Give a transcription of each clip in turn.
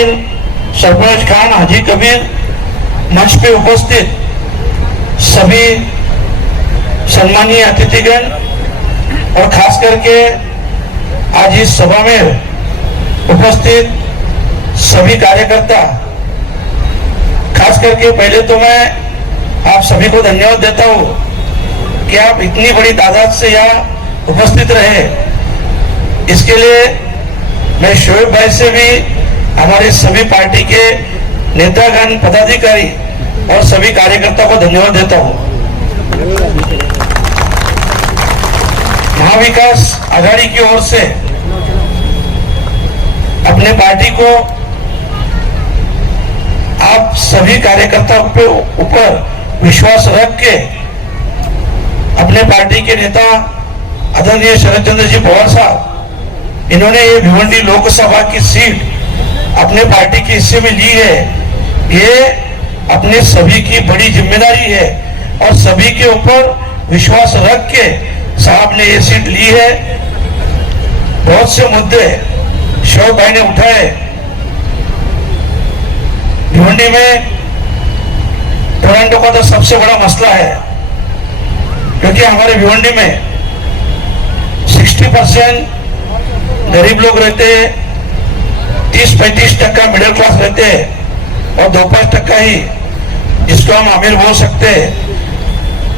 आमिर, सरफराज खान, हाजी कबीर, मंच पे उपस्थित सभी सम्मानीय अतिथिगण और खास करके आज इस सभा में उपस्थित सभी कार्यकर्ता, खास करके पहले तो मैं आप सभी को धन्यवाद देता हूं कि आप इतनी बड़ी तादाद से यहाँ उपस्थित रहे। इसके लिए मैं शोएब भाई से भी, हमारे सभी पार्टी के नेतागण, पदाधिकारी और सभी कार्यकर्ता को धन्यवाद देता हूं। महाविकास आघाड़ी की ओर से अपने पार्टी को आप सभी कार्यकर्ताओं के ऊपर विश्वास रख के अपने पार्टी के नेता आदरणीय शरद चंद्र जी पवार साहब, इन्होंने ये भिवंडी लोकसभा की सीट अपने पार्टी के हिस्से में ली है। ये अपने सभी की बड़ी जिम्मेदारी है और सभी के ऊपर विश्वास रख के साहब ने ये सीट ली है। बहुत से मुद्दे शोएब भाई ने उठाए। भिवंडी में टोरंटो का तो सबसे बड़ा मसला है, क्योंकि हमारे भिवंडी में 60% गरीब लोग रहते हैं, 30-35% मिडिल क्लास रहते हैं और 2-5% ही जिसको हम अमीर बोल सकते हैं,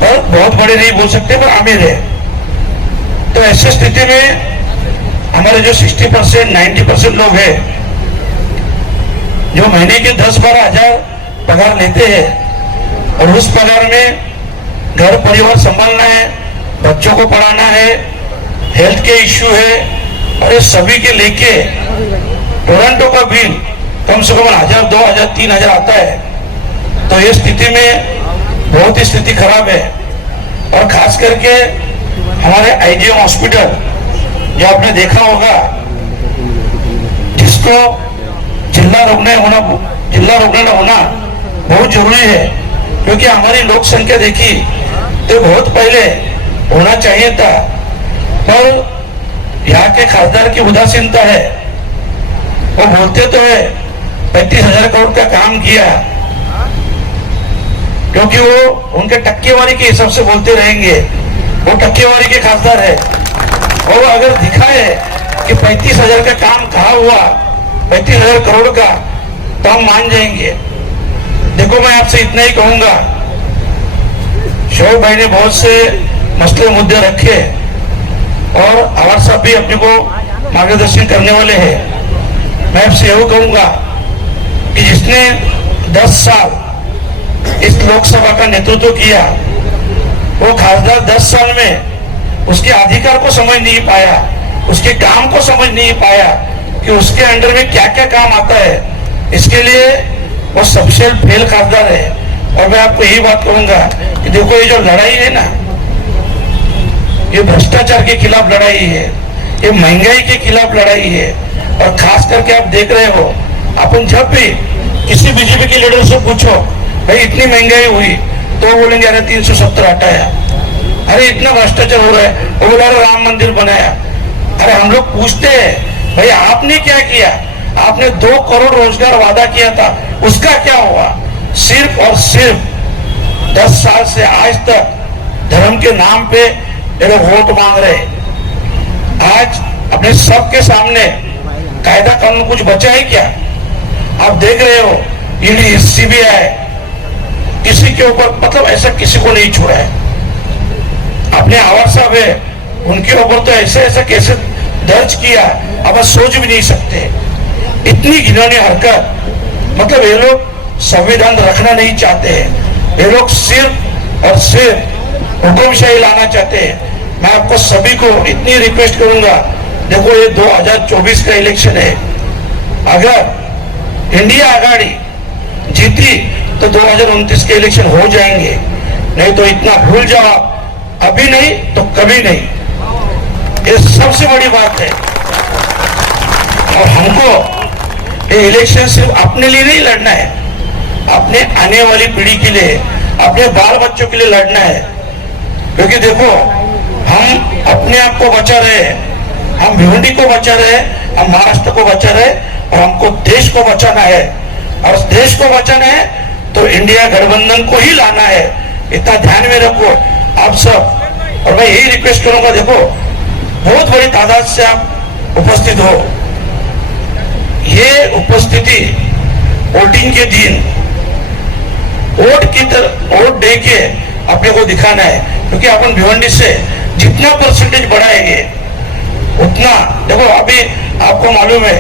और बहुत बड़े नहीं बोल सकते पर अमीर है। तो ऐसी स्थिति में हमारे जो 60% 90% लोग हैं, जो महीने के 10-12 हजार पगार लेते हैं और उस पगार में घर परिवार संभालना है, बच्चों को पढ़ाना है, हेल्थ के इश्यू है, और ये सभी के लेके टोरंटो का बिल कम से कम 1000, 2000, 3000 आता है। तो ये स्थिति में बहुत ही स्थिति खराब है। और खास करके हमारे आईजीएम हॉस्पिटल जो आपने देखा होगा, जिसको जिला रुग्णालय होना बहुत जरूरी है, क्योंकि हमारी लोक संख्या देखी तो बहुत पहले होना चाहिए था, पर यहाँ के खासदार की उदासीनता है। वो बोलते तो है 35,000 करोड़ का काम किया, क्योंकि वो उनके टक्केवारी के हिसाब से बोलते रहेंगे। वो टक्केवारी के खासदार है, और अगर दिखाए कि 35,000 का काम कहाँ हुआ, 35,000 करोड़ का, तो हम मान जाएंगे। देखो, मैं आपसे इतना ही कहूंगा, शोएब भाई ने बहुत से मसले मुद्दे रखे और आवाज साहब भी अपने को मार्गदर्शन करने वाले हैं। मैं आपसे यही कहूंगा कि जिसने 10 साल इस लोकसभा का नेतृत्व किया, वो खासदार 10 साल में उसके अधिकार को समझ नहीं पाया, उसके काम को समझ नहीं पाया कि उसके अंडर में क्या क्या काम आता है। इसके लिए वो सबसे फेल खासदार है। और मैं आपको यही बात कहूंगा कि देखो, ये जो लड़ाई है ना, ये भ्रष्टाचार के खिलाफ लड़ाई है, ये महंगाई के खिलाफ लड़ाई है। और खास करके आप देख रहे हो, अपन जब भी किसी बीजेपी के लीडर से पूछो, भाई इतनी महंगाई हुई, तो बोलेंगे अरे 370 हटाया, अरे इतना भ्रष्टाचार हो रहा है, वो बोला राम मंदिर बनाया। अरे हम लोग पूछते हैं, भाई आपने क्या किया? आपने 2 करोड़ रोजगार वादा किया था, उसका क्या हुआ? सिर्फ और सिर्फ 10 साल से आज तक धर्म के नाम पे ये लोग वोट मांग रहे। आज अपने सबके सामने कायदा कानून कुछ बचा है क्या? आप देख रहे हो, ईडी, सीबीआई किसी के ऊपर, मतलब ऐसा किसी को नहीं छोड़ा है। अपने आवाज साहब है, उनके ऊपर तो ऐसे ऐसा कैसे दर्ज किया, अब सोच भी नहीं सकते। इतनी घिनौनी हरकत, मतलब ये लोग संविधान रखना नहीं चाहते हैं, ये लोग सिर्फ और सिर्फ हुकुमशाही लाना चाहते हैं। मैं आपको सभी को इतनी रिक्वेस्ट करूंगा, देखो ये 2024 का इलेक्शन है, अगर इंडिया आघाड़ी जीती तो 2029 के इलेक्शन हो जाएंगे, नहीं तो इतना भूल जाओ, अभी नहीं तो कभी नहीं। ये सबसे बड़ी बात है। और हमको ये इलेक्शन सिर्फ अपने लिए नहीं लड़ना है, अपने आने वाली पीढ़ी के लिए, अपने बाल बच्चों के लिए लड़ना है। क्योंकि देखो, हम अपने आप को बचा रहे हैं, हम भिवंडी को बचा रहे हैं, हम महाराष्ट्र को बचा रहे हैं, और हमको देश को बचाना है, और देश को बचाना है तो इंडिया गठबंधन को ही लाना है। इतना ध्यान में रखो आप सब। और मैं यही रिक्वेस्ट करूंगा, देखो बहुत बड़ी तादाद से आप उपस्थित हो, ये उपस्थिति वोटिंग के दिन वोट दे के अपने को दिखाना है, क्योंकि अपन भिवंडी से जितना परसेंटेज बढ़ाएंगे उतना, देखो अभी आपको मालूम है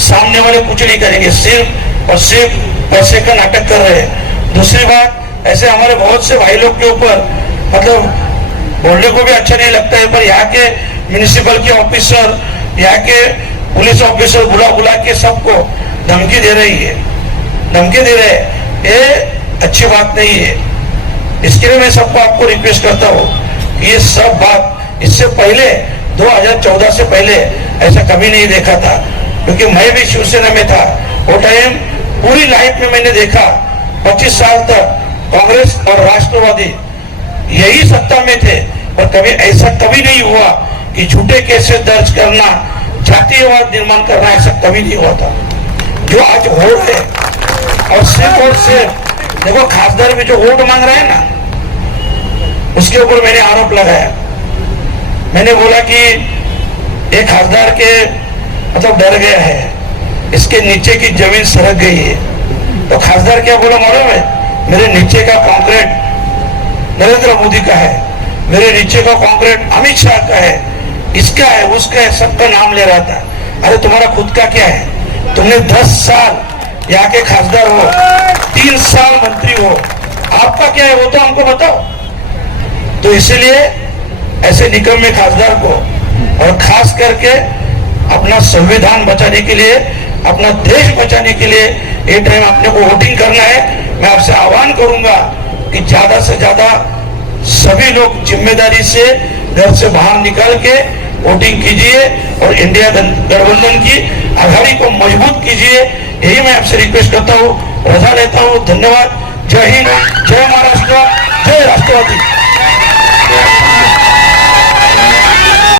सामने वाले कुछ नहीं करेंगे, सिर्फ और सिर्फ पैसे का नाटक कर रहे हैं। दूसरी बात, ऐसे हमारे बहुत से भाई लोग के ऊपर मतलब बोलने को भी अच्छा नहीं लगता है, पर यहाँ के म्यूनिसिपल के ऑफिसर, यहाँ के पुलिस ऑफिसर बुला बुला के सबको धमकी दे रही है, धमकी दे रहे हैं। ये अच्छी बात नहीं है। इसके लिए मैं सबको आपको रिक्वेस्ट करता हूँ कि ये सब बात इससे पहले 2014 से पहले ऐसा कभी नहीं देखा था, क्योंकि मैं भी शिवसेना में था। वो टाइम पूरी लाइफ में मैंने देखा 25 साल तक कांग्रेस और राष्ट्रवादी यही सत्ता में थे, और कभी ऐसा कभी नहीं हुआ कि झूठे केसेस दर्ज करना, जातीयवाद निर्माण करना, ऐसा कभी नहीं हुआ था जो आज हो रहे। और सिर्फ देखो खासदार भी जो वोट मांग रहे हैं ना, उसके ऊपर मैंने आरोप लगाया। मैंने बोला कि एक खासदार के मतलब डर गया है, इसके नीचे की जमीन सरक गई है। तो खासदार क्या बोला मालूम है, मेरे नीचे का कंक्रीट नरेंद्र मोदी का है, मेरे नीचे का कंक्रीट अमित शाह का है, इसका है, उसका है, सबका नाम ले रहा था। अरे तुम्हारा खुद का क्या है? तुमने 10 साल यहाँ के खासदार हो, 3 साल मंत्री हो, आपका क्या है वो तो हमको बताओ। तो इसलिए ऐसे निकम्मे खासदार को, और खास करके अपना संविधान बचाने के लिए, अपना देश बचाने के लिए ये टाइम अपने को वोटिंग करना है। मैं आपसे आह्वान करूंगा कि ज्यादा से ज्यादा सभी लोग जिम्मेदारी से घर से बाहर निकल के वोटिंग कीजिए और इंडिया गठबंधन की आघाड़ी को मजबूत कीजिए। यही मैं आपसे रिक्वेस्ट करता हूँ, रजा लेता हूँ। धन्यवाद। जय हिंद, जय महाराष्ट्र।